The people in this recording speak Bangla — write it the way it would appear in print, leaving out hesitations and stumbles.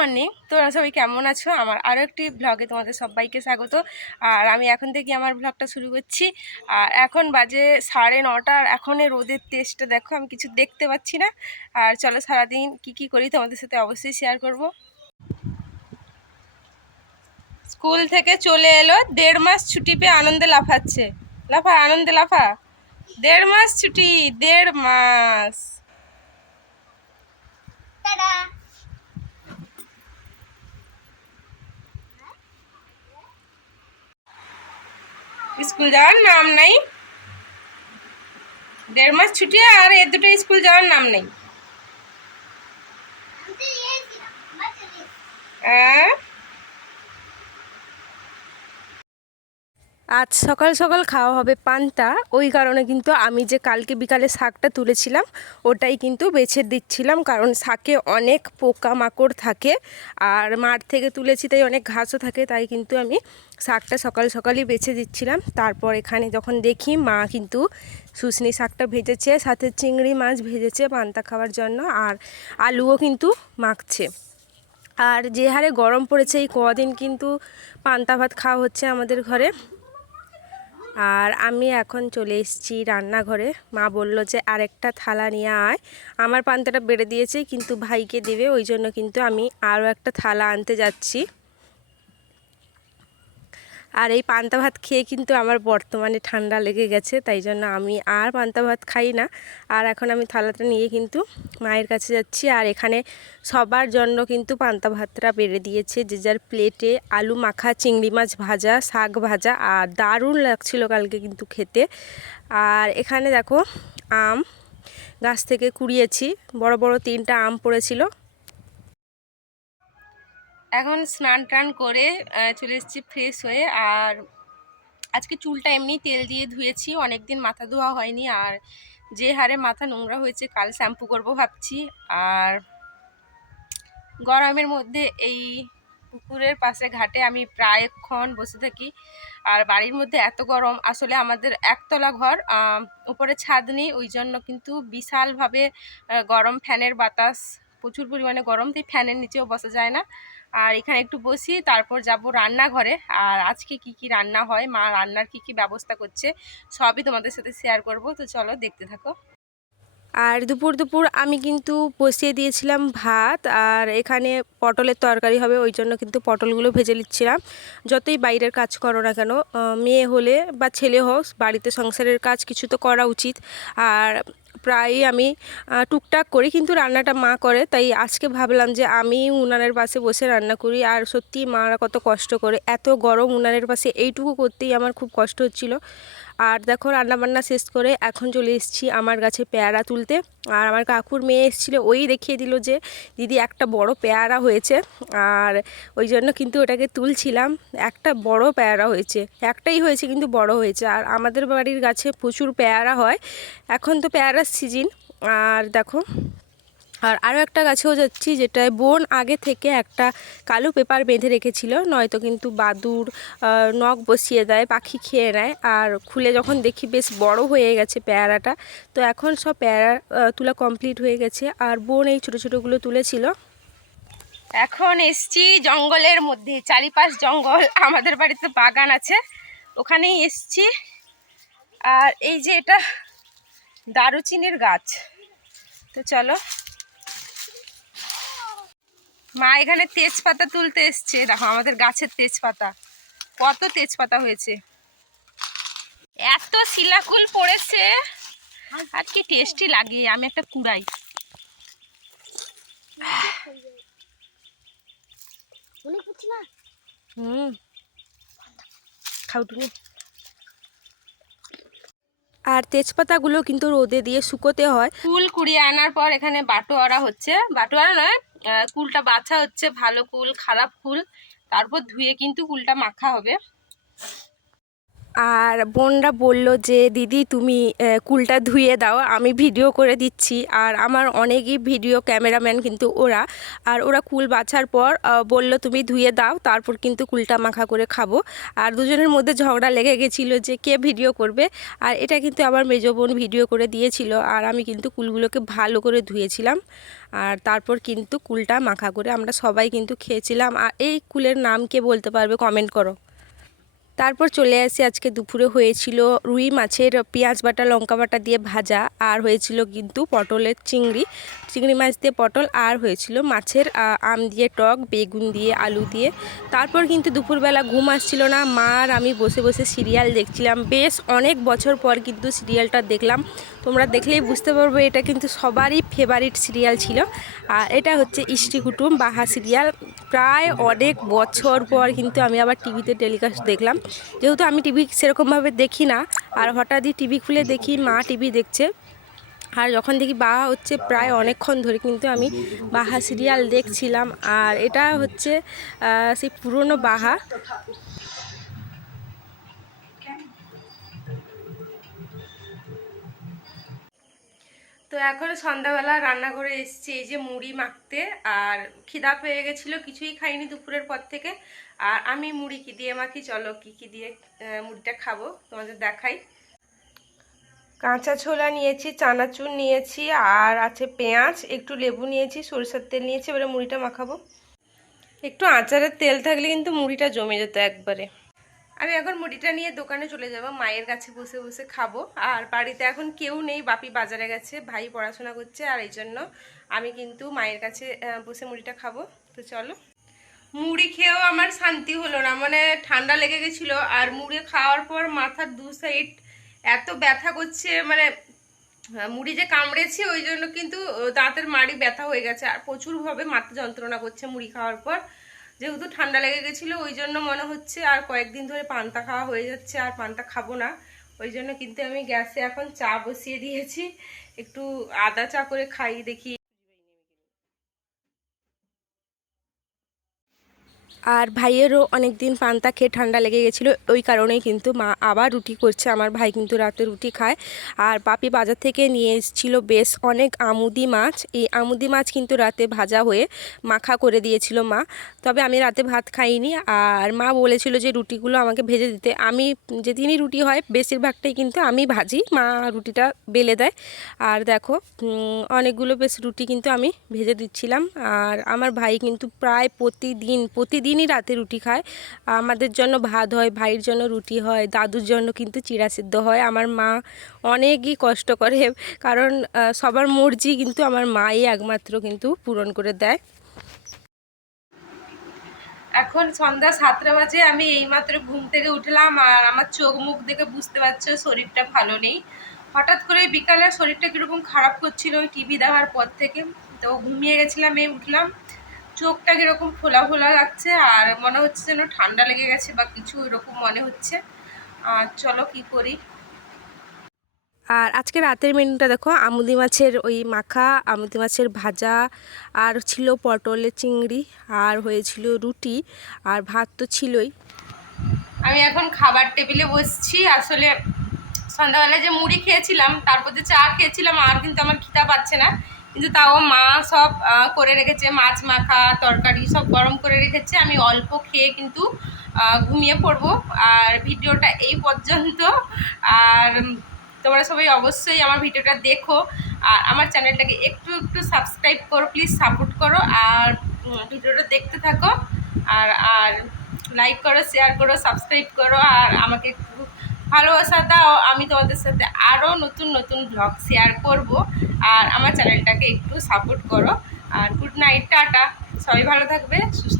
মর্নিং। তোমরা সবাই কেমন আছো? আমার আরও একটি ব্লগে তোমাদের সবাইকে স্বাগত। আর আমি এখন থেকে আমার ব্লগটা শুরু করছি। আর এখন বাজে 9:30। আর এখন রোদের তেজটা দেখো, আমি কিছু দেখতে পাচ্ছি না। আর চলো সারাদিন কি কি করি তোমাদের সাথে অবশ্যই শেয়ার করব। স্কুল থেকে চলে এলো, 1.5 মাস ছুটি পেয়ে আনন্দে লাফাচ্ছে। লাফা, আনন্দে লাফা। 1.5 মাস ছুটি, 1.5 মাস। স্কুল যাওয়ার নাম নাই। 1.5 মাস ছুটি আর এ দুটো স্কুল যাওয়ার নাম নেই। আজ সকাল সকাল খাওয়া হবে পান্তা। ওই কারণে কিন্তু আমি যে কালকে বিকালে শাকটা তুলেছিলাম ওটাই কিন্তু বেছে দিচ্ছিলাম, কারণ শাকে অনেক পোকা মাকড় থাকে। আর মাঠ থেকে তুলেছি তাই অনেক ঘাসও থাকে, তাই কিন্তু আমি শাকটা সকাল সকালই বেছে দিচ্ছিলাম। তারপর এখানে যখন দেখি মা কিন্তু শুশনি শাকটা ভেজেছে, সাথে চিংড়ি মাছ ভেজেছে পান্তা খাওয়ার জন্য, আর আলুও কিন্তু মাখছে। আর যে হারে গরম পড়েছে এই কদিন কিন্তু পান্তা ভাত খাওয়া হচ্ছে আমাদের ঘরে। আর আমি এখন চলে এসেছি রান্নাঘরে। মা বলল যে আরেকটা থালা নিয়ে আয়। আমার পান্তাটা বেড়ে দিয়েছে কিন্তু ভাইকে দেবে, ওই জন্য কিন্তু আমি আরও একটা থালা আনতে যাচ্ছি। আর এই পান্তা ভাত খেয়ে কিন্তু আমার বর্তমানে ঠান্ডা লেগে গেছে, তাই জন্য আমি আর পান্তা ভাত খাই না। আর এখন আমি থালাটা নিয়ে কিন্তু মায়ের কাছে যাচ্ছি। আর এখানে সবার জন্য কিন্তু পান্তা ভাতটা বেড়ে দিয়েছে যে যার প্লেটে। আলু মাখা, চিংড়ি মাছ ভাজা, শাক ভাজা, আর দারুণ লাগছিল কালকে কিন্তু খেতে। আর এখানে দেখো আম গাছ থেকে কুড়িয়েছি, বড় বড় 3টা আম পড়েছিল। এখন স্নান টান করে চলে এসেছি ফ্রেশ হয়ে। আর আজকে চুলটা এমনি তেল দিয়ে ধুয়েছি, অনেক দিন মাথা ধোয়া হয়নি। আর যে হারে মাথা নোংরা হয়েছে, কাল শ্যাম্পু করবো ভাবছি। আর গরমের মধ্যে এই পুকুরের পাশে ঘাটে আমি প্রায়ক্ষণ বসে থাকি। আর বাড়ির মধ্যে এত গরম, আসলে আমাদের একতলা ঘর, উপরে ছাদ নেই, ওই জন্য কিন্তু বিশালভাবে গরম, ফ্যানের বাতাস প্রচুর পরিমাণে গরম, তাই ফ্যানের নিচেও বসা যায় না। আর এখানে একটু বসি, তারপর যাব রান্নাঘরে। আর আজকে কি কি রান্না হয়, মা রান্নার কি কি ব্যবস্থা করছে, সবই তোমাদের সাথে শেয়ার করব। তো চলো দেখতে থাকো। আর দুপুর দুপুর আমি কিন্তু বসিয়ে দিয়েছিলাম ভাত। আর এখানে পটলের তরকারি হবে, ওই জন্য কিন্তু পটলগুলো ভেজে নিচ্ছিলাম। যতই বাইরের কাজ করো না কেন, মেয়ে হলে বা ছেলে হোক, বাড়িতে সংসারের কাজ কিছু তো করা উচিত। আর প্রায়ই আমি টুকটাক করি, কিন্তু রান্নাটা মা করে, তাই আজকে ভাবলাম যে আমি উনানের পাশে বসে রান্না করি। আর সত্যি মারা কত কষ্ট করে, এত গরম উনানের পাশে এইটুকু করতেই আমার খুব কষ্ট হচ্ছিল। আর দেখো রান্নাবান্না শেষ করে এখন চলে এসেছি আমার গাছে পেয়ারা তুলতে। আর আমার কাকুর মেয়ে এসেছিলো, ওই দেখিয়ে দিল যে দিদি একটা বড় পেয়ারা হয়েছে। আর ওই জন্য কিন্তু ওটাকে তুলছিলাম। একটা বড় পেয়ারা হয়েছে, একটাই হয়েছে কিন্তু বড় হয়েছে। আর আমাদের বাড়ির গাছে প্রচুর পেয়ারা হয়, এখন তো পেয়ারার সিজন। আর দেখো আর আরও একটা গাছেও যাচ্ছি, যেটায় বোন আগে থেকে একটা কালো পেপার বেঁধে রেখেছিল, নয়তো কিন্তু বাদুড় নখ বসিয়ে দেয়, পাখি খেয়ে নেয়। আর খুলে যখন দেখি বেশ বড় হয়ে গেছে পেয়ারাটা। তো এখন সব পেয়ারা তোলা কমপ্লিট হয়ে গেছে, আর বোন এই ছোটো ছোটোগুলো তুলেছিল। এখন এসছি জঙ্গলের মধ্যে, চারিপাশ জঙ্গল, আমাদের বাড়িতে বাগান আছে, ওখানেই এসছি। আর এই যে এটা দারুচিনির গাছ। তো চলো, মা এখানে তেজপাতা তুলতে এসছে। দেখো আমাদের গাছের তেজপাতা, কত তেজপাতা হয়েছে, এত শিলাকুল পড়েছে। আর কি টেস্টি লাগে, আমি একটা কুড়াই। খাও তুমি। আর তেজপাতাগুলো কিন্তু রোদে দিয়ে শুকোতে হয়। কুল কুড়িয়ে আনার পর এখানে বাটোয়ারা হচ্ছে, বাটোয়ারা নয়, কুলটা বাছা হচ্ছে, ভালো কুল খারাপ কুল, তারপর ধুয়ে কিন্তু কুলটা মাখা হবে। আর বোনরা বলল যে দিদি তুমি কুলটা ধুয়ে দাও, আমি ভিডিও করে দিচ্ছি। আর আমার অনেকই ভিডিও ক্যামেরাম্যান কিন্তু ওরা, আর ওরা কুল বাছার পর বলল তুমি ধুয়ে দাও, তারপর কিন্তু কুলটা মাখা করে খাবো। আর দুজনের মধ্যে ঝগড়া লেগে গেছিলো যে কে ভিডিও করবে। আর এটা কিন্তু আমার মেজো বোন ভিডিও করে দিয়েছিল, আর আমি কিন্তু কুলগুলোকে ভালো করে ধুয়েছিলাম। আর তারপর কিন্তু কুলটা মাখা করে আমরা সবাই কিন্তু খেয়েছিলাম। আর এই কুলের নাম কে বলতে পারবে কমেন্ট করো। তারপর চলে আসি, আজকে দুপুরে হয়েছিল রুই মাছের পেঁয়াজ বাটা লঙ্কা বাটা দিয়ে ভাজা, আর হয়েছিল কিন্তু পটলের চিংড়ি মাছ দিয়ে পটল, আর হয়েছিল মাছের আম দিয়ে টক, বেগুন দিয়ে আলু দিয়ে। তারপর কিন্তু দুপুরবেলা ঘুম আসছিল না, মা আর আমি বসে বসে সিরিয়াল দেখছিলাম। বেশ অনেক বছর পর কিন্তু সিরিয়ালটা দেখলাম, তোমরা দেখলেই বুঝতে পারবে এটা কিন্তু সবারই ফেভারিট সিরিয়াল ছিল। আর এটা হচ্ছে ইষ্টি কুটুম বাহা সিরিয়াল। প্রায় অনেক বছর পর কিন্তু আমি আবার টিভিতে টেলিকাস্ট দেখলাম, যেহেতু আমি টিভি সেরকমভাবে দেখি না। আর হঠাৎই টিভি খুলে দেখি মা টিভি দেখছে, আর যখন দেখি বাহা হচ্ছে প্রায় অনেকক্ষণ ধরে কিন্তু আমি বাহা সিরিয়াল দেখছিলাম। আর এটা হচ্ছে সেই পুরনো বাহা। তো এখন সন্ধ্যাবেলা রান্না করে এসেছি এই যে মুড়ি মাখতে। আর খিদা পেয়ে গেছিলো, কিছুই খাইনি দুপুরের পর থেকে। আর আমি মুড়ি কি দিয়ে মাখি, চলো কি দিয়ে মুড়িটা খাবো তোমাদের দেখাই। কাঁচা ছোলা নিয়েছি, চানাচুর নিয়েছি, আর আছে পেঁয়াজ, একটু লেবু নিয়েছি, সরিষার তেল নিয়েছি। এবারে মুড়িটা মাখাবো। একটু আচারের তেল থাকলে কিন্তু মুড়িটা জমে যেত একবারে। আমি এখন মুড়িটা নিয়ে দোকানে চলে যাব, মায়ের কাছে বসে বসে খাবো। আর বাড়িতে এখন কেউ নেই, বাপি বাজারে গেছে, ভাই পড়াশোনা করছে, আর এই জন্য আমি কিন্তু মায়ের কাছে বসে মুড়িটা খাবো। তো চলো। মুড়ি খেয়েও আমার শান্তি হলো না, মানে ঠান্ডা লেগে গেছিলো। আর মুড়ি খাওয়ার পর মাথার দু সাইড এত ব্যথা করছে, মানে মুড়ি যে কামড়েছি ওই জন্য কিন্তু দাঁতের মাড়ি ব্যথা হয়ে গেছে। আর প্রচুরভাবে মাথা যন্ত্রণা করছে মুড়ি খাওয়ার পর, যেহেতু ঠান্ডা লেগে গেছিলো ওই জন্য মনে হচ্ছে। আর কয়েকদিন ধরে পান্তা খাওয়া হয়ে যাচ্ছে, আর পান্তা খাবো না। ওই জন্য কিন্তু আমি গ্যাসে এখন চা বসিয়ে দিয়েছি, একটু আদা চা করে খাই দেখি। আর ভাইয়েরও অনেক দিন পান্তা খেয়ে ঠান্ডা লেগে গেছিলো, ওই কারণেই কিন্তু মা আবার রুটি করছে। আমার ভাই কিন্তু রাতে রুটি খায়। আর বাপি বাজার থেকে নিয়ে এসেছিলো বেশ অনেক আমুদি মাছ। এই আমুদি মাছ কিন্তু রাতে ভাজা হয়ে মাখা করে দিয়েছিল মা, তবে আমি রাতে ভাত খাইনি। আর মা বলেছিল যে রুটিগুলো আমাকে ভেজে দিতে। আমি যেদিনই রুটি হয় বেশিরভাগটাই কিন্তু আমি ভাজি, মা রুটিটা বেলে দেয়। আর দেখো অনেকগুলো বেশ রুটি কিন্তু আমি ভেজে দিচ্ছিলাম। আর আমার ভাই কিন্তু প্রায় প্রতিদিনই রাতে রুটি খায়। আমাদের জন্য ভাত হয়, ভাইয়ের জন্য রুটি হয়, দাদুর জন্য কিন্তু চিড়া সিদ্ধ হয়। আমার মা অনেকই কষ্ট করে, কারণ সবার মর্জি কিন্তু আমার মাই একমাত্র কিন্তু পূরণ করে দেয়। এখন সন্ধ্যা 7টা বাজে, আমি এইমাত্র ঘুম থেকে উঠলাম। আর আমার চোখ মুখ দেখে বুঝতে পারছো শরীরটা ভালো নেই। হঠাৎ করে বিকালে শরীরটা কীরকম খারাপ করছিল ওই টিভি দেখার পর থেকে। তো ঘুমিয়ে গেছিলাম, এই উঠলাম, চোখটা কীরকম ফোলা ফোলা লাগছে, আর মনে হচ্ছে যেন ঠান্ডা লেগে গেছে বা কিছু এরকম মনে হচ্ছে। আর চলো কি করি। আর আজকে রাতের মেনুটা দেখো, আমুদি মাছের ওই মাখা, আমুদি মাছের ভাজা, আর ছিল পটলের চিংড়ি, আর হয়েছিল রুটি, আর ভাত তো ছিলই। আমি এখন খাবার টেবিলে বসছি। আসলে সন্ধ্যাবেলায় যে মুড়ি খেয়েছিলাম, তারপর যে চা খেয়েছিলাম, আর কিন্তু আমার খিদা পাচ্ছে না। কিন্তু তাও মা সব করে রেখেছে, মাছ মাখা তরকারি সব গরম করে রেখেছে। আমি অল্প খেয়ে কিন্তু ঘুমিয়ে পড়বো। আর ভিডিওটা এই পর্যন্ত। আর তোমরা সবাই অবশ্যই আমার ভিডিওটা দেখো, আর আমার চ্যানেলটাকে একটু সাবস্ক্রাইব করো, প্লিজ সাপোর্ট করো। আর ভিডিওটা দেখতে থাকো, আর আর লাইক করো, শেয়ার করো, সাবস্ক্রাইব করো, আর আমাকে একটু ভালোবাসা দাও। আমি তোমাদের সাথে আরও নতুন ব্লগ শেয়ার করব। আর আমার চ্যানেলটাকে একটু সাপোর্ট করো। আর গুড নাইট, টাটা, সবাই ভালো থাকবে, সুস্থ